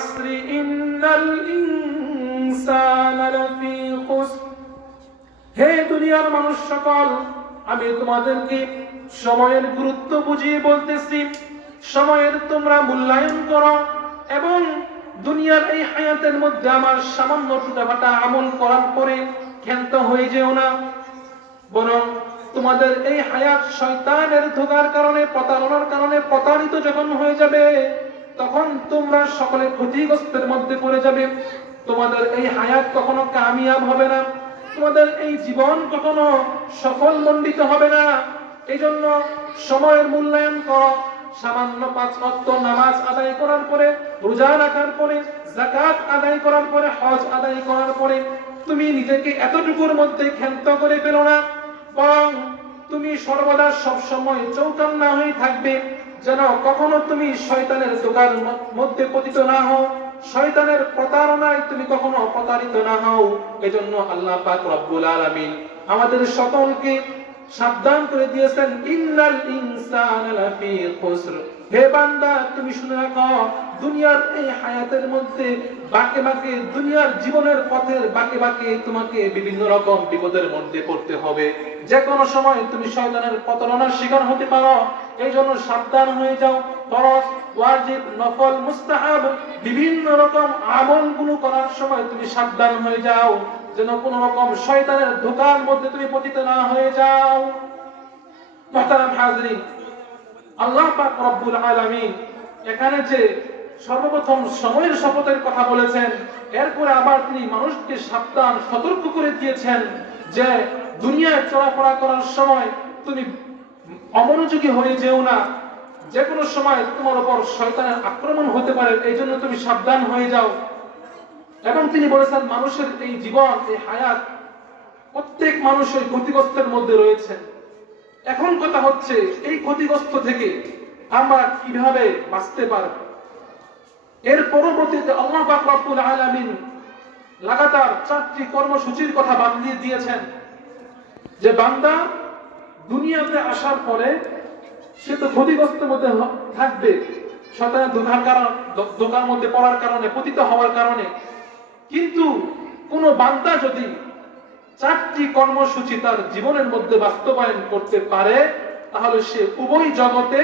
আসরি ইন্নাল ইনসানা লাফি খুসর। হে দুনিয়ার মানুষ সকল, আমি তোমাদেরকে সময়ের গুরুত্ব বুঝিয়ে বলতেছি, সময়ের তোমরা মূল্যায়ন করো এবং দুনিয়ার এই হায়াতের মধ্যে আমার সামান্য টুটাফাটা আমল করার পরে ক্ষান্ত হয়ে যেও না, বরং তোমাদের এই হায়াত শয়তানের ধোঁকার কারণে, প্রতারণার কারণে প্রতারিত যখন হয়ে যাবে, তখন তোমরা সকলে ক্ষতিগ্রস্তের মধ্যে পড়ে যাবে। তোমাদের এই হায়াত কখনো কামিয়াব হবে না, তোমাদের এই জীবন কখনো সফল মণ্ডিত হবে না। এই জন্য সময়ের মূল্যায়ন করো। সামান্য 5 ওয়াক্ত নামাজ আদায় করার পরে, রোজা রাখার পরে, যাকাত আদায় করার পরে, হজ আদায় করার পরে তুমি নিজেকে এতটুকুর মধ্যে ক্ষান্ত করে ফেলো না, বরং তুমি সর্বদা সবসময় চৌকান্না হয়ে থাকবে, যেন কখনো তুমি শয়তানের ধোঁকার মধ্যে পতিত না হও, শয়তানের প্রতারণায় তুমি কখনো প্রতারিত না হও। এজন্য আল্লাহ পাক রব্বুল আলামিন আমাদের সকলকে সাবধান করে দিয়েছেন, ইন্নাল ইনসানা লাফি খুসর। হে বান্দা, তুমি শুনে রাখো, দুনিয়ার এই হায়াতের মধ্যে বাঁকে বাঁকে, দুনিয়ার জীবনের পথের বাঁকে বাঁকে তোমাকে বিভিন্ন রকম বিপদের মধ্যে পড়তে হবে। যে কোনো সময় তুমি শয়তানের প্রতারণার শিকার হতে পারো। এই জন্য সাবধান হয়ে যাও। ফরজ, ওয়াজিব, নফল, মুস্তাহাব বিভিন্ন রকম আমলগুলো করার সময় তুমি সাবধান হয়ে যাও, যেন কোন রকম শয়তানের ধোঁকার মধ্যে তুমি পতিত না হয়ে যাও। মুহতারাম হাজরিন, আল্লাহ পাক রব্বুল আলামিন এখানে যে সর্বপ্রথম সময়ের শপথের কথা বলেছেন, এরপরে আবার তিনি মানুষকে সাবধান সতর্ক করে দিয়েছেন যে দুনিয়ায় চলাফেরা করার সময় তুমি অমনোযোগী হয়ে যেও না, যে কোনো সময় তোমার উপর শয়তানের আক্রমণ হতে পারে, এই জন্য তুমি সাবধান হয়ে যাও। এবং তিনি বলেছেন, মানুষের এই জীবন, এই হায়াত, প্রত্যেক মানুষের ক্ষতিগ্রস্তের মধ্যে রয়েছে। এখন কথা হচ্ছে, এই ক্ষতিগ্রস্ত থেকে আমরা কিভাবে বাঁচতে পারব। এর পরবর্তীতে আল্লাহ পাক রব্বুল আলামিন লাগাতার 4টি কর্মসূচির কথা বাতলিয়ে দিয়েছেন, যে বান্দা দুনিয়াতে আসার পরে সে তো ক্ষতিগ্রস্তের মধ্যে থাকবে, শয়তানের ধোঁকার মধ্যে পড়ার কারণে, পতিত হওয়ার কারণে। কিন্তু কোন বান্দা যদি 4টি কর্মসূচি তার জীবনের মধ্যে বাস্তবায়ন করতে পারে, তাহলে সে উভয় জগতে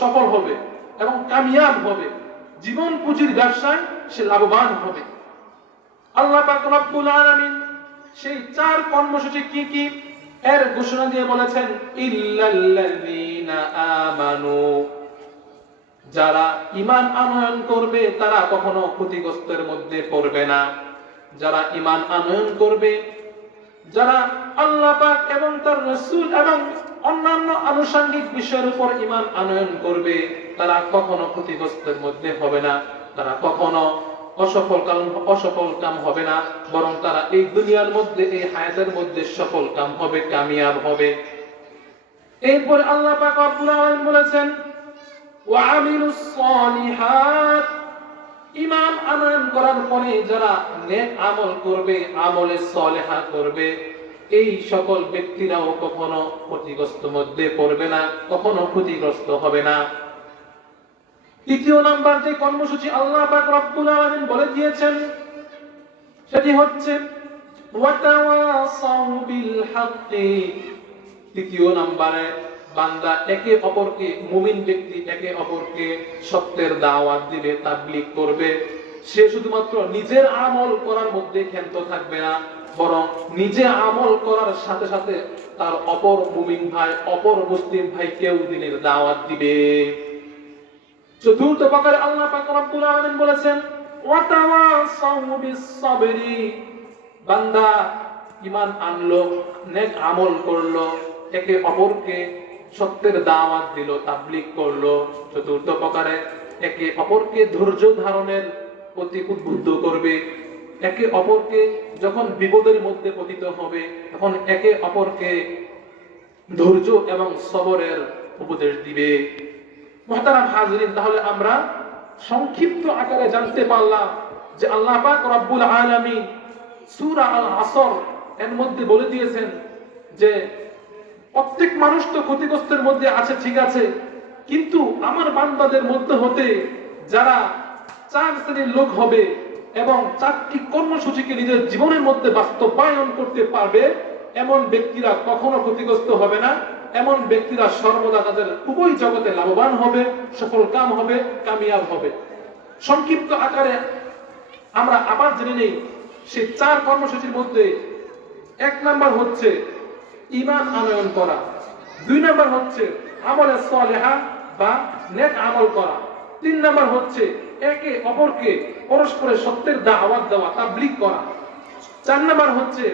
সফল হবে এবং কামিয়াব হবে। জীবন পুঁজির ব্যবসায় সে লাভবান হবে। আল্লাহ পাক রব্বুল আলামিন সেই 4 কর্মসূচি কি কি এর ঘোষণা দিয়ে বলেছেন, ইল্লাল্লাযীনা আমানু, যারা ঈমান আনয়ন করবে তারা কখনো ক্ষতিগ্রস্তের মধ্যে পড়বে না। যারা ঈমান আনয়ন করবে, যারা আল্লাহ পাক এবং তার রাসূল এবং অন্যান্য আনুষঙ্গিক বিষয়ের উপর ঈমান আনয়ন করবে, তারা কখনো ক্ষতিগ্রস্তের মধ্যে হবে না, তারা কখনো অসফল কাম হবে না, বরং তারা এই দুনিয়ার মধ্যে, এই হায়াতের মধ্যে সফল কাম হবে, কামিয়াব হবে। এরপর আল্লাহ পাক রব্বুল আলামিন বলেছেন, ওয়া আমিলুস সালিহাত, ঈমান আনয়ন করার পরে যারা নেক আমল করবে, আমলে সালেহা করবে, এই সকল ব্যক্তিরাও কখনো ক্ষতিগ্রস্ত মধ্যে পড়বে না, কখনো ক্ষতিগ্রস্ত হবে না। তৃতীয় নাম্বার যে কর্মসূচি আল্লাহ পাক রব্বুল আলামিন বলে দিয়েছেন, সেটি হচ্ছে ওয়াতাওয়াসাউ বিল হাক্কি। তৃতীয় নাম্বারে বান্দা একে অপরকে, মুমিন ব্যক্তি একে অপরকে সত্যের দাওয়াত দিবে, তাবলীগ করবে। সে শুধুমাত্র নিজের আমল করার মধ্যে ক্ষান্ত থাকবে না, বরং নিজে আমল করার সাথে সাথে তার অপর মুমিন ভাই, অপর মুসলিম ভাইকেও দ্বীনের দাওয়াত দিবে। চতুর্থ প্রকারে আল্লাহ পাক রব্বুল আলামিন বলেছেন, ওয়াতাওয়াসাউ বিস সাবরি। বান্দা ঈমান আনলো, নেক আমল করলো, একে অপরকে সত্যের দাওয়াত দিল, তাবলীগ করলো। চতুর্থ প্রকারে একে অপরকে ধৈর্য ধারণের প্রতি উদ্বুদ্ধ করবে। একে অপরকে যখন বিপদের মধ্যে পতিত হবে, তখন একে অপরকে ধৈর্য এবং সবরের উপদেশ দিবে। মুহতারাম হাজরিন, তাহলে আমরা সংক্ষিপ্ত আকারে জানতে পারলাম যে আল্লাহ পাক রব্বুল আলামিন সূরা আল আসর এর মধ্যে বলে দিয়েছেন যে প্রত্যেক মানুষ তো ক্ষতিগ্রস্তের মধ্যে আছে, ঠিক আছে, কিন্তু আমার বান্দাদের মধ্যে হতে যারা চার শ্রেণীর লোক হবে এবং চারটি কর্মসূচিকে নিজের জীবনের মধ্যে বাস্তবায়ন করতে পারবে, এমন ব্যক্তিরা কখনো ক্ষতিগ্রস্ত হবে না। এমন ব্যক্তিরা সর্বদা তাদের উভয় জগতে লাভবান হবে, সফল কাম হবে, কামিয়াব হবে। সংক্ষিপ্ত আকারে আমরা আবার জেনে নেই সেই চার কর্মসূচির মধ্যে 1 নাম্বার হচ্ছে ঈমান আনয়ন করা, 2 নাম্বার হচ্ছে আমলে সালেহা বা নেক আমল করা, 3 নাম্বার হচ্ছে একে অপরকে পরস্পরের সত্যের দাওয়াত দেওয়া, তাবলীগ করা, 4 নাম্বার হচ্ছে